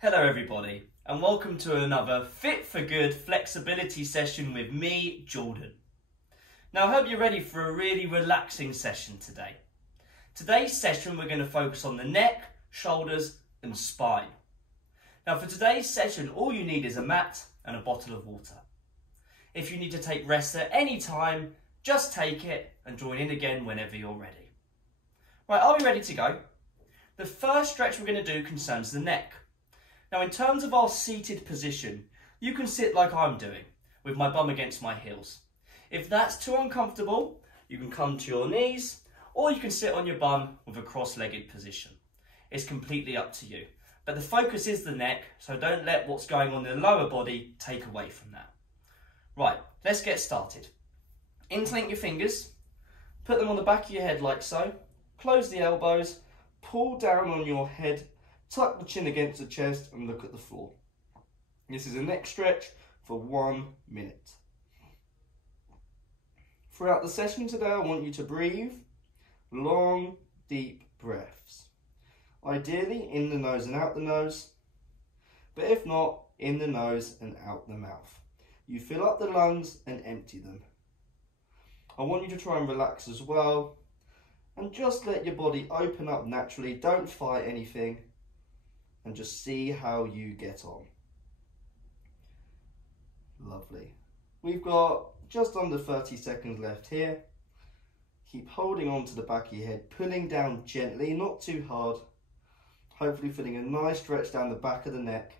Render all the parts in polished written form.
Hello everybody, and welcome to another Fit for Good flexibility session with me, Jordan. Now I hope you're ready for a really relaxing session today. Today's session we're going to focus on the neck, shoulders and spine. Now for today's session all you need is a mat and a bottle of water. If you need to take rest at any time, just take it and join in again whenever you're ready. Right, are we ready to go? The first stretch we're going to do concerns the neck. Now in terms of our seated position, you can sit like I'm doing, with my bum against my heels. If that's too uncomfortable, you can come to your knees, or you can sit on your bum with a cross-legged position. It's completely up to you. But the focus is the neck, so don't let what's going on in the lower body take away from that. Right, let's get started. Interlink your fingers, put them on the back of your head like so, close the elbows, pull down on your head, tuck the chin against the chest and look at the floor. This is a neck stretch for 1 minute. Throughout the session today, I want you to breathe long, deep breaths. Ideally in the nose and out the nose, but if not, in the nose and out the mouth. You fill up the lungs and empty them. I want you to try and relax as well and just let your body open up naturally. Don't fight anything. And just see how you get on. Lovely. We've got just under 30 seconds left here. Keep holding on to the back of your head, pulling down gently, not too hard. Hopefully feeling a nice stretch down the back of the neck,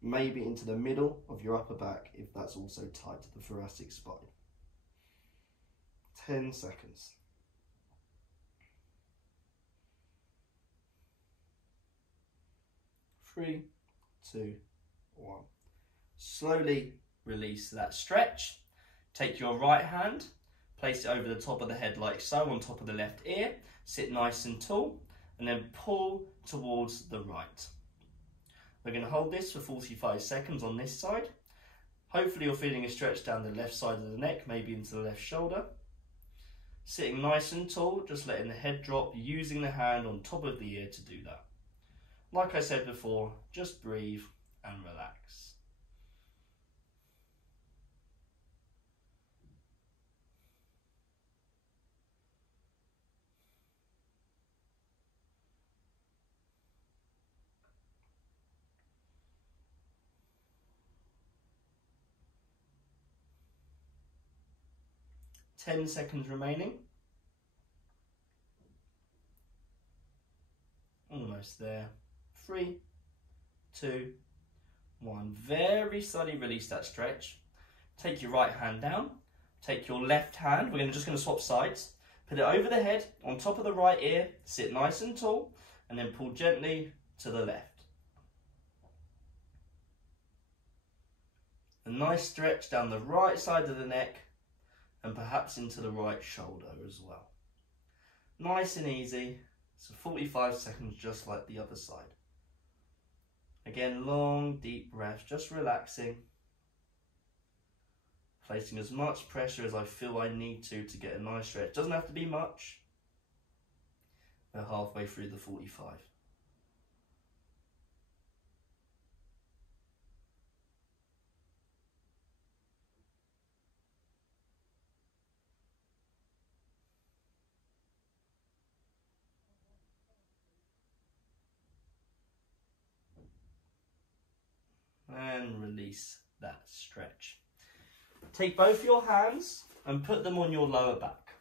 maybe into the middle of your upper back if that's also tight to the thoracic spine. 10 seconds. 3, 2, 1. Slowly release that stretch. Take your right hand, place it over the top of the head like so, on top of the left ear. Sit nice and tall, and then pull towards the right. We're going to hold this for 45 seconds on this side. Hopefully you're feeling a stretch down the left side of the neck, maybe into the left shoulder. Sitting nice and tall, just letting the head drop, using the hand on top of the ear to do that. Like I said before, just breathe and relax. Ten seconds remaining. Almost there. 3, 2, 1. Very slowly release that stretch. Take your right hand down. Take your left hand. We're just going to swap sides. Put it over the head, on top of the right ear. Sit nice and tall, and then pull gently to the left. A nice stretch down the right side of the neck, and perhaps into the right shoulder as well. Nice and easy. So 45 seconds, just like the other side. Again, long, deep breaths, just relaxing. Placing as much pressure as I feel I need to get a nice stretch. Doesn't have to be much. We're halfway through the 45. And release that stretch. Take both your hands and put them on your lower back.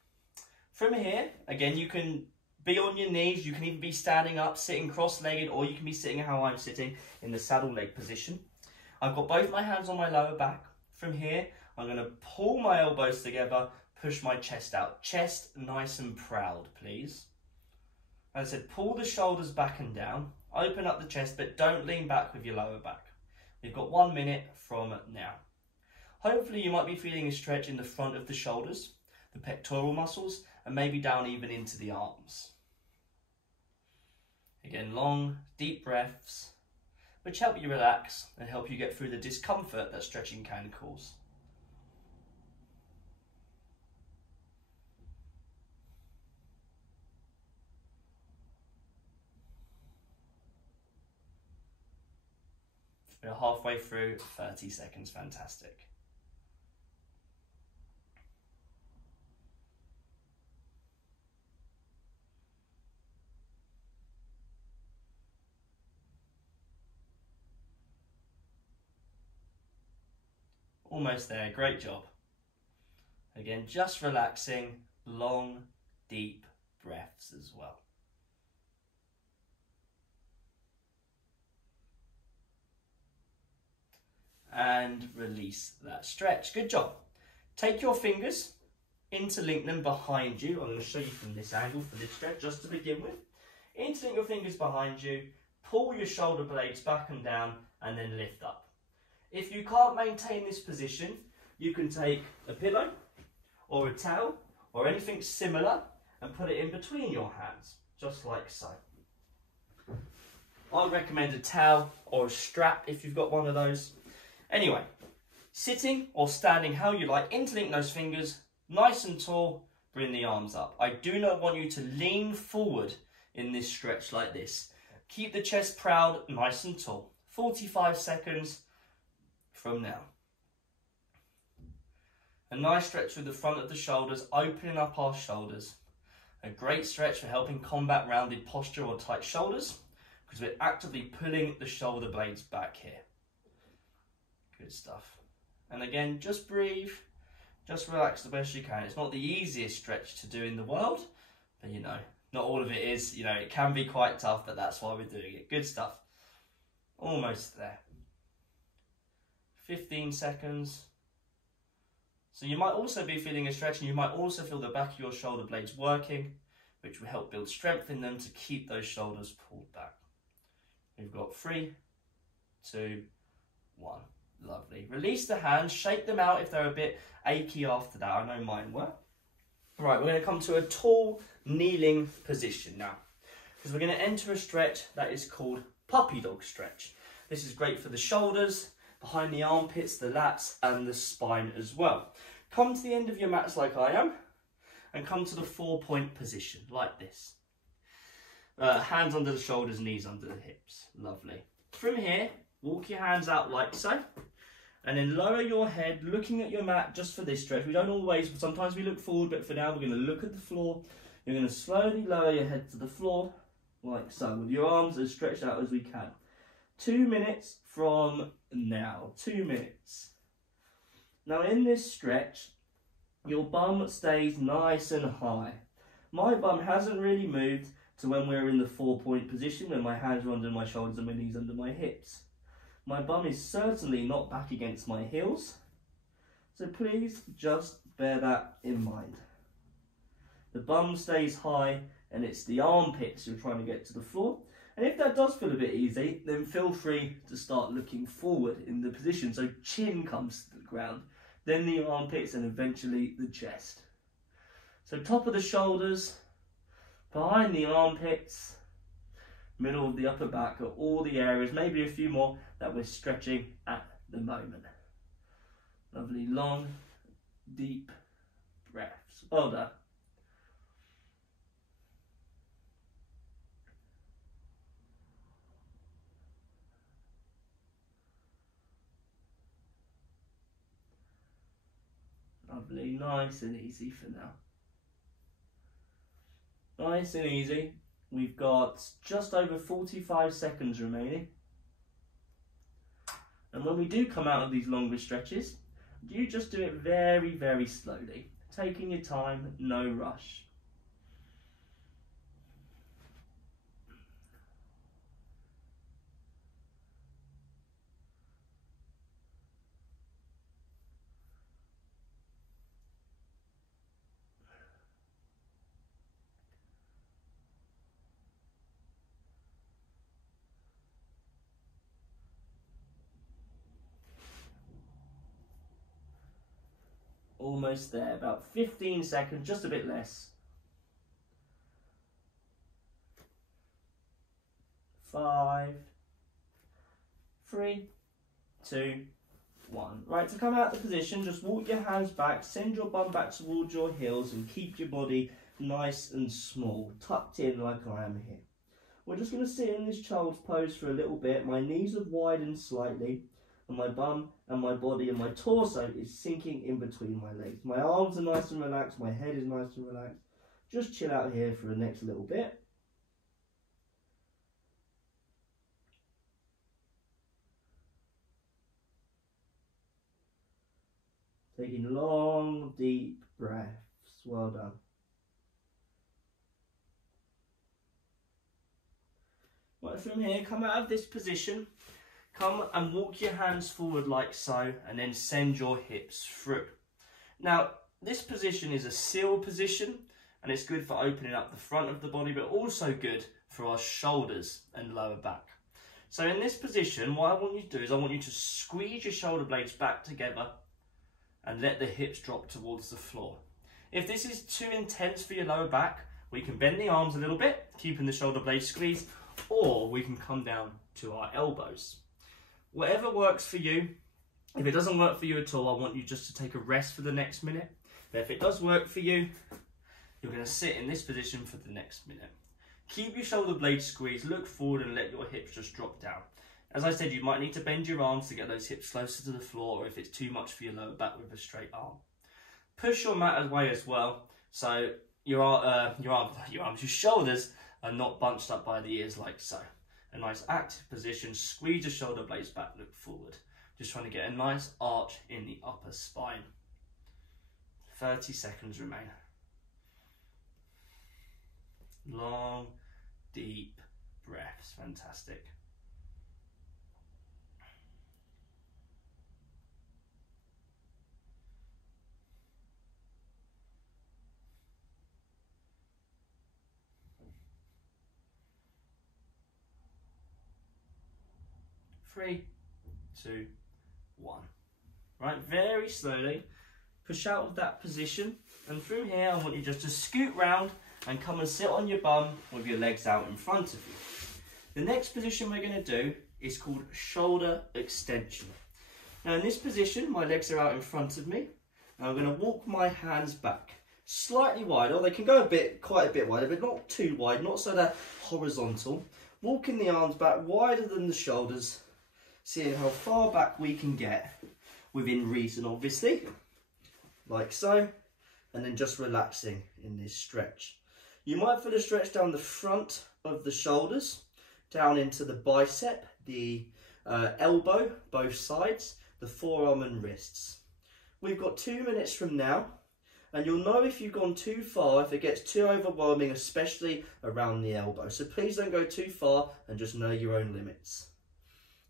From here, again, you can be on your knees, you can even be standing up, sitting cross-legged, or you can be sitting how I'm sitting in the saddle leg position. I've got both my hands on my lower back. From here, I'm going to pull my elbows together, push my chest out. Chest nice and proud, please. As I said, pull the shoulders back and down, open up the chest, but don't lean back with your lower back. We've got 1 minute from now. Hopefully you might be feeling a stretch in the front of the shoulders, the pectoral muscles, and maybe down even into the arms. Again, long, deep breaths, which help you relax and help you get through the discomfort that stretching can cause. We're halfway through, 30 seconds, fantastic. Almost there, great job. Again, just relaxing, long, deep breaths as well. And release that stretch. Good job. Take your fingers, interlink them behind you. I'm going to show you from this angle for this stretch just to begin with. Interlink your fingers behind you, pull your shoulder blades back and down, and then lift up. If you can't maintain this position, you can take a pillow or a towel or anything similar and put it in between your hands, just like so. I recommend a towel or a strap if you've got one of those. Anyway, sitting or standing, how you like, interlink those fingers, nice and tall, bring the arms up. I do not want you to lean forward in this stretch like this. Keep the chest proud, nice and tall. 45 seconds from now. A nice stretch through the front of the shoulders, opening up our shoulders. A great stretch for helping combat rounded posture or tight shoulders, because we're actively pulling the shoulder blades back here. Good stuff. And again, just breathe, just relax the best you can. It's not the easiest stretch to do in the world, but you know, not all of it is. You know, it can be quite tough, but that's why we're doing it. Good stuff. Almost there. 15 seconds. So you might also be feeling a stretch, and you might also feel the back of your shoulder blades working, which will help build strength in them to keep those shoulders pulled back. We've got 3, 2, 1. Lovely. Release the hands, shake them out if they're a bit achy after that. I know mine were. Right, we're going to come to a tall kneeling position now, because we're going to enter a stretch that is called puppy dog stretch. This is great for the shoulders, behind the armpits, the lats, and the spine as well. Come to the end of your mats like I am, and come to the 4-point position, like this. Hands under the shoulders, knees under the hips. Lovely. From here, walk your hands out like so, and then lower your head, looking at your mat just for this stretch. We don't always, sometimes we look forward, but for now we're going to look at the floor. You're going to slowly lower your head to the floor, like so, with your arms as stretched out as we can. 2 minutes from now, 2 minutes. Now in this stretch, your bum stays nice and high. My bum hasn't really moved to when we're in the 4-point position, when my hands are under my shoulders and my knees under my hips. My bum is certainly not back against my heels, so please just bear that in mind. The bum stays high, and it's the armpits you're trying to get to the floor. And if that does feel a bit easy, then feel free to start looking forward in the position, so chin comes to the ground, then the armpits, and eventually the chest. So top of the shoulders, behind the armpits, middle of the upper back are all the areas, maybe a few more, that we're stretching at the moment. Lovely long, deep breaths. Well done. Lovely, nice and easy for now. Nice and easy. We've got just over 45 seconds remaining. And when we do come out of these longer stretches, you just do it very, very slowly. Taking your time, no rush. Almost there, about 15 seconds, just a bit less. 5, 3, 2, 1. Right, to come out of the position, just walk your hands back, send your bum back towards your heels, and keep your body nice and small, tucked in like I am here. We're just going to sit in this child's pose for a little bit. My knees have widened slightly, and my bum and my body and my torso is sinking in between my legs. My arms are nice and relaxed, my head is nice and relaxed. Just chill out here for the next little bit. Taking long, deep breaths. Well done. Right, from here, come out of this position. Come and walk your hands forward like so, and then send your hips through. Now, this position is a seal position, and it's good for opening up the front of the body, but also good for our shoulders and lower back. So in this position, what I want you to do is I want you to squeeze your shoulder blades back together and let the hips drop towards the floor. If this is too intense for your lower back, we can bend the arms a little bit, keeping the shoulder blades squeezed, or we can come down to our elbows. Whatever works for you. If it doesn't work for you at all, I want you just to take a rest for the next minute. But if it does work for you, you're going to sit in this position for the next minute. Keep your shoulder blades squeezed, look forward and let your hips just drop down. As I said, you might need to bend your arms to get those hips closer to the floor, or if it's too much for your lower back with a straight arm. Push your mat away as well, so your shoulders are not bunched up by the ears like so. A nice active position, squeeze your shoulder blades back, look forward. Just trying to get a nice arch in the upper spine. 30 seconds remain. Long, deep breaths, fantastic. Three, two, one. Right, very slowly push out of that position, and from here I want you just to scoot round and come and sit on your bum with your legs out in front of you. The next position we're going to do is called shoulder extension. Now in this position my legs are out in front of me, and I'm going to walk my hands back slightly wider. They can go quite a bit wider, but not too wide, not so they're horizontal. Walking the arms back wider than the shoulders, seeing how far back we can get within reason, obviously, like so, and then just relaxing in this stretch. You might feel a stretch down the front of the shoulders, down into the bicep, the elbow, both sides, the forearm and wrists. We've got 2 minutes from now, and you'll know if you've gone too far, if it gets too overwhelming, especially around the elbow. So please don't go too far, and just know your own limits.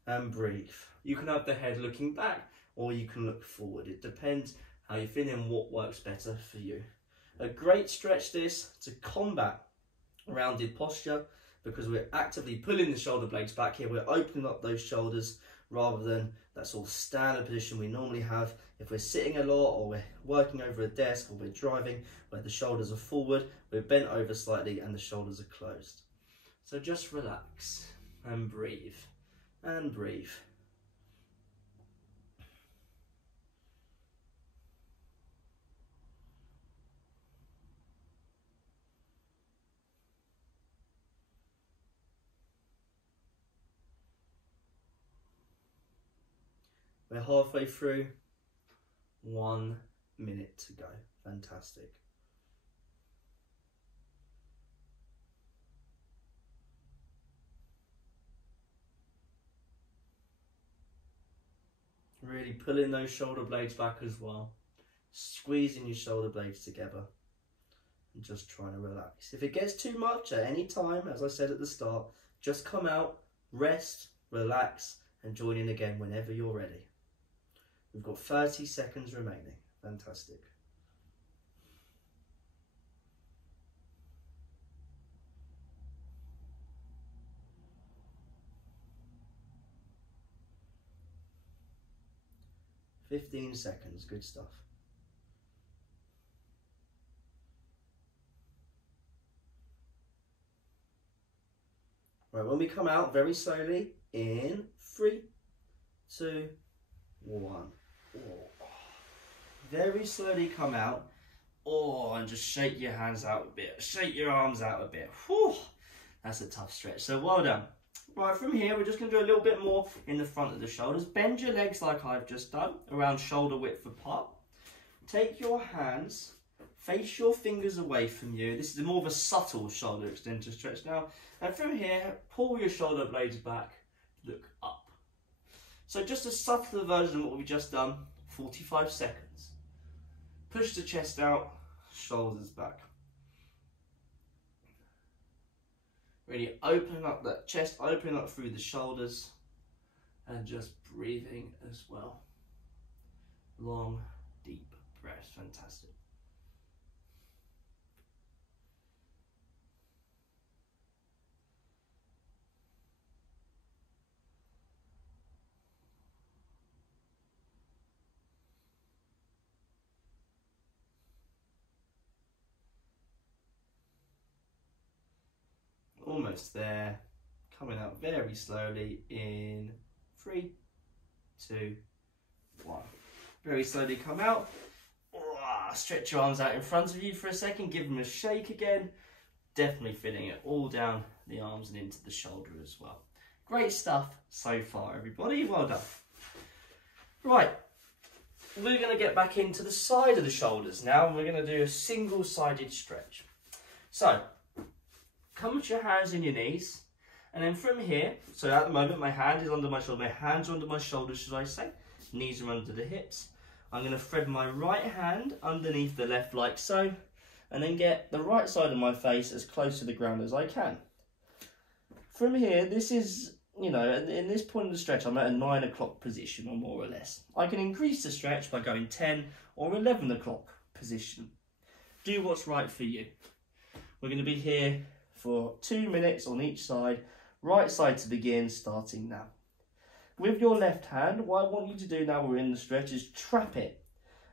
And breathe. You can have the head looking back, or you can look forward. It depends how you're feeling and what works better for you. A great stretch this to combat rounded posture, because we're actively pulling the shoulder blades back here. We're opening up those shoulders rather than that sort of standard position we normally have if we're sitting a lot, or we're working over a desk, or we're driving, where the shoulders are forward, we're bent over slightly and the shoulders are closed. So just relax and breathe. And breathe. We're halfway through. 1 minute to go. Fantastic. Really pulling those shoulder blades back as well. Squeezing your shoulder blades together. And just trying to relax. If it gets too much at any time, as I said at the start, just come out, rest, relax, and join in again whenever you're ready. We've got 30 seconds remaining. Fantastic. "15 seconds, good stuff. Right, when we come out very slowly, in 3, 2, 1. Oh. Very slowly come out. Oh, and just shake your hands out a bit. Shake your arms out a bit. Whew. That's a tough stretch, so well done. Right, from here, we're just going to do a little bit more in the front of the shoulders. Bend your legs like I've just done, around shoulder width apart. Take your hands, face your fingers away from you. This is more of a subtle shoulder extender stretch now. And from here, pull your shoulder blades back, look up. So just a subtler version of what we've just done, 45 seconds. Push the chest out, shoulders back. Really open up that chest, open up through the shoulders, and just breathing as well. Long, deep breaths, fantastic. Almost there, coming out very slowly in 3, 2, 1. Very slowly come out. Stretch your arms out in front of you for a second, give them a shake again. Definitely feeling it all down the arms and into the shoulder as well. Great stuff so far, everybody, well done. Right, we're going to get back into the side of the shoulders now, and we're going to do a single-sided stretch. So, come to your hands in your knees, and then from here, so at the moment my hand is under my shoulder, my hands are under my shoulders, should I say, knees are under the hips. I'm going to thread my right hand underneath the left like so, and then get the right side of my face as close to the ground as I can. From here, this is, you know, in this point of the stretch, I'm at a 9 o'clock position, or more or less. I can increase the stretch by going 10 or 11 o'clock position. Do what's right for you. We're going to be here for 2 minutes on each side, right side to begin, starting now. With your left hand, what I want you to do now we're in the stretch is trap it.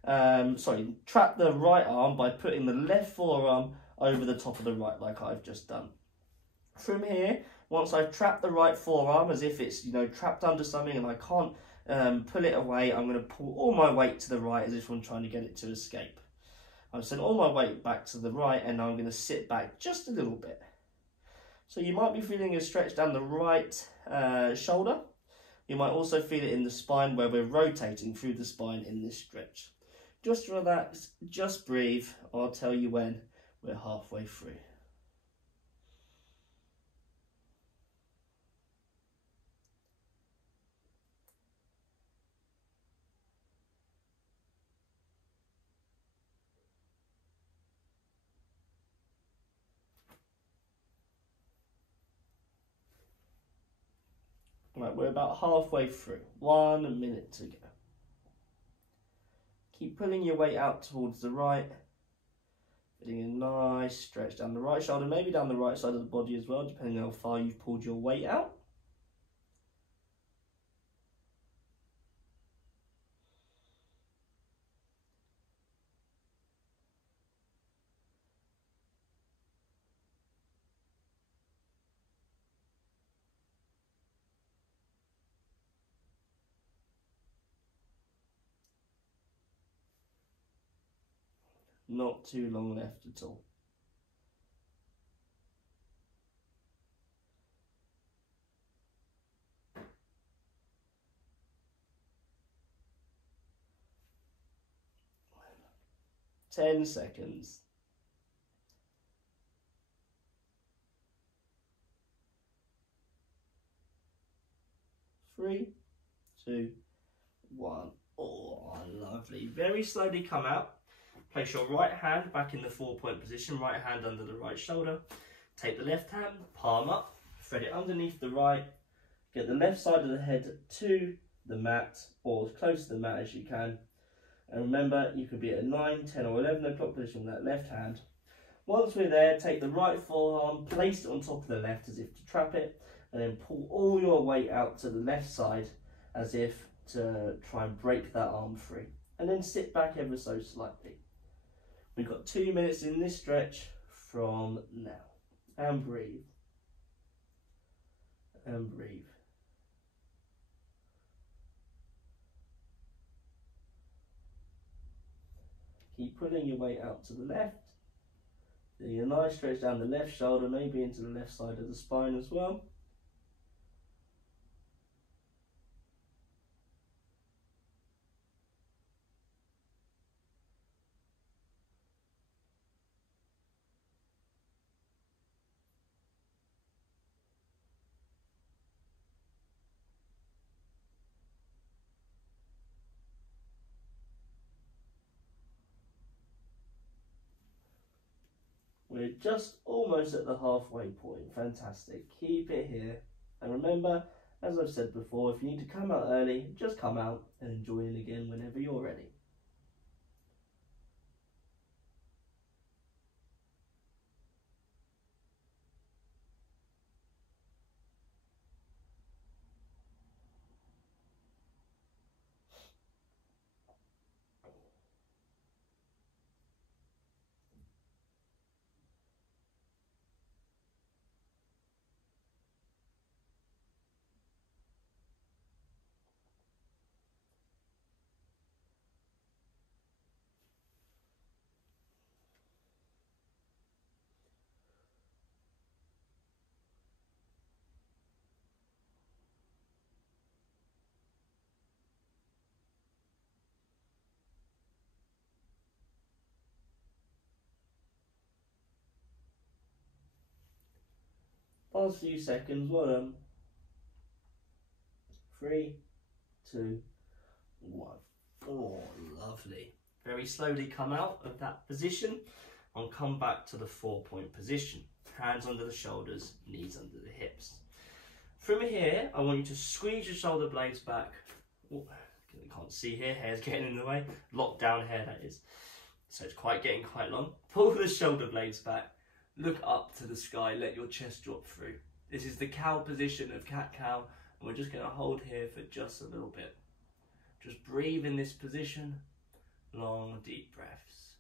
Trap the right arm by putting the left forearm over the top of the right, like I've just done. From here, once I've trapped the right forearm as if it's, you know, trapped under something and I can't pull it away, I'm going to pull all my weight to the right as if I'm trying to get it to escape. I've sent all my weight back to the right, and I'm going to sit back just a little bit. So you might be feeling a stretch down the right shoulder. You might also feel it in the spine where we're rotating through the spine in this stretch. Just relax, just breathe. I'll tell you when we're halfway through. Right, we're about halfway through. 1 minute to go. Keep pulling your weight out towards the right. Getting a nice stretch down the right shoulder, maybe down the right side of the body as well, depending on how far you've pulled your weight out. Not too long left at all. Ten seconds. 3, 2, 1. Oh, lovely. Very slowly come out. Place your right hand back in the 4-point position, right hand under the right shoulder. Take the left hand, palm up, thread it underneath the right. Get the left side of the head to the mat, or as close to the mat as you can. And remember, you could be at a 9, 10 or 11 o'clock position with that left hand. Once we're there, take the right forearm, place it on top of the left as if to trap it, and then pull all your weight out to the left side as if to try and break that arm free. And then sit back ever so slightly. We've got 2 minutes in this stretch from now. And breathe. And breathe. Keep pulling your weight out to the left. Doing a nice stretch down the left shoulder, maybe into the left side of the spine as well. We're just almost at the halfway point. Fantastic. Keep it here. And remember, as I've said before, if you need to come out early, just come out and join again whenever you're ready. Last few seconds, well done. 3, 2, 1. Oh, lovely. Very slowly come out of that position and come back to the 4-point position. Hands under the shoulders, knees under the hips. From here, I want you to squeeze your shoulder blades back. Oh, I can't see here, hair's getting in the way. Lock down hair, that is. So it's getting quite long. Pull the shoulder blades back. Look up to the sky, let your chest drop through. This is the cow position of cat-cow, and we're just going to hold here for just a little bit. Just breathe in this position, long, deep breaths.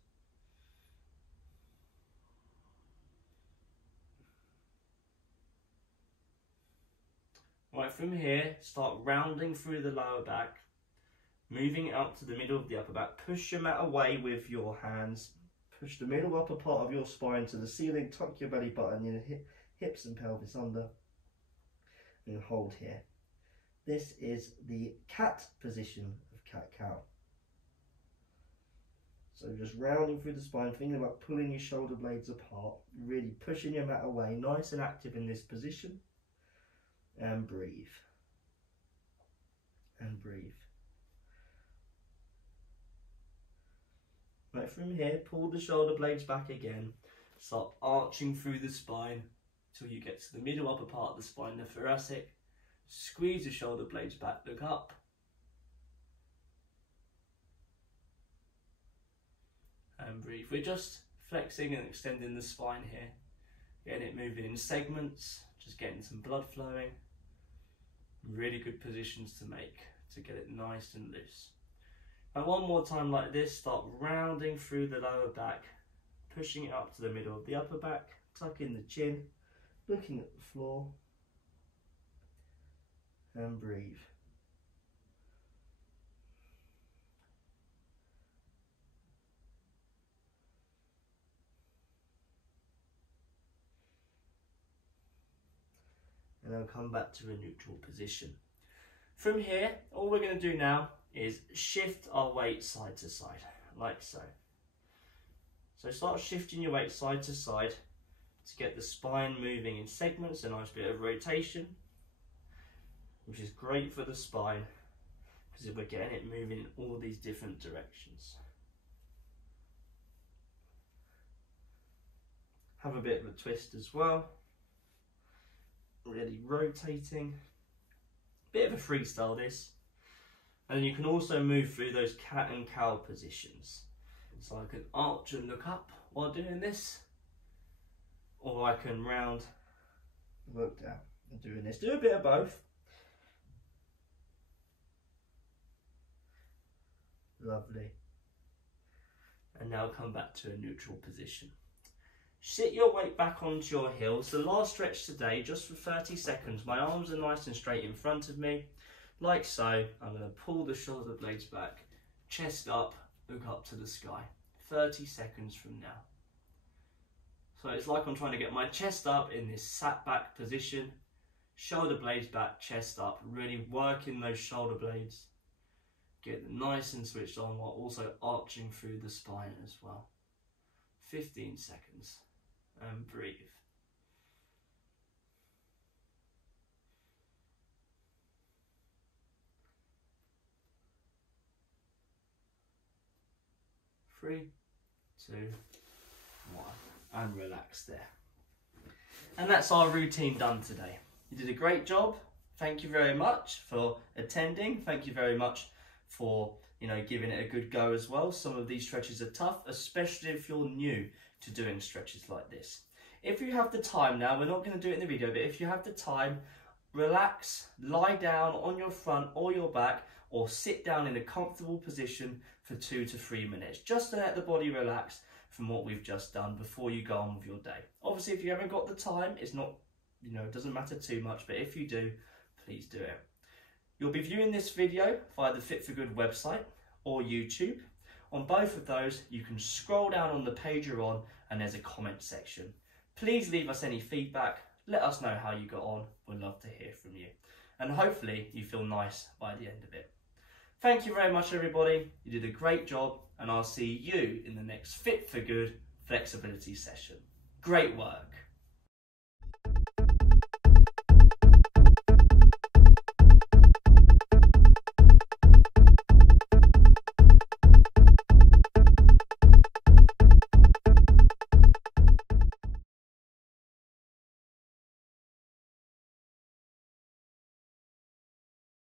Right, from here, start rounding through the lower back, moving it up to the middle of the upper back. Push your mat away with your hands. Push the middle upper part of your spine to the ceiling, tuck your belly button in, hips and pelvis under, and hold here. This is the cat position of cat-cow. So just rounding through the spine, thinking about pulling your shoulder blades apart, really pushing your mat away, nice and active in this position, and breathe, and breathe. Right, from here, pull the shoulder blades back again. Start arching through the spine till you get to the middle upper part of the spine, the thoracic. Squeeze the shoulder blades back, look up. And breathe. We're just flexing and extending the spine here. Getting it moving in segments, just getting some blood flowing. Really good positions to make to get it nice and loose. And one more time like this, start rounding through the lower back, pushing it up to the middle of the upper back, tuck in the chin, looking at the floor, and breathe. And then come back to a neutral position. From here, all we're going to do now is shift our weight side to side, like so. So start shifting your weight side to side to get the spine moving in segments, a nice bit of rotation, which is great for the spine because we're getting it moving in all these different directions. Have a bit of a twist as well, really rotating. Bit of a freestyle this. And you can also move through those cat and cow positions. So I can arch and look up while doing this, or I can round, look down and doing this. Do a bit of both. Lovely. And now come back to a neutral position. Sit your weight back onto your heels. The last stretch today, just for 30 seconds. My arms are nice and straight in front of me. Like so, I'm going to pull the shoulder blades back, chest up, look up to the sky. 30 seconds from now. So it's like I'm trying to get my chest up in this sat back position, shoulder blades back, chest up, really working those shoulder blades. Get them nice and switched on while also arching through the spine as well. 15 seconds and breathe. Three, 2, 1, and relax there. And that's our routine done today. You did a great job. Thank you very much for attending. Thank you very much for giving it a good go as well. Some of these stretches are tough, especially if you're new to doing stretches like this. If you have the time now, we're not going to do it in the video, but if you have the time, relax, lie down on your front or your back, or sit down in a comfortable position for 2 to 3 minutes, just to let the body relax from what we've just done before you go on with your day. Obviously, if you haven't got the time, it's not, it doesn't matter too much, but if you do, please do it. You'll be viewing this video via the Fit for Good website or YouTube. On both of those, you can scroll down on the page you're on and there's a comment section. Please leave us any feedback. Let us know how you got on. We'd love to hear from you. And hopefully you feel nice by the end of it. Thank you very much, everybody. You did a great job, and I'll see you in the next Fit for Good flexibility session. Great work.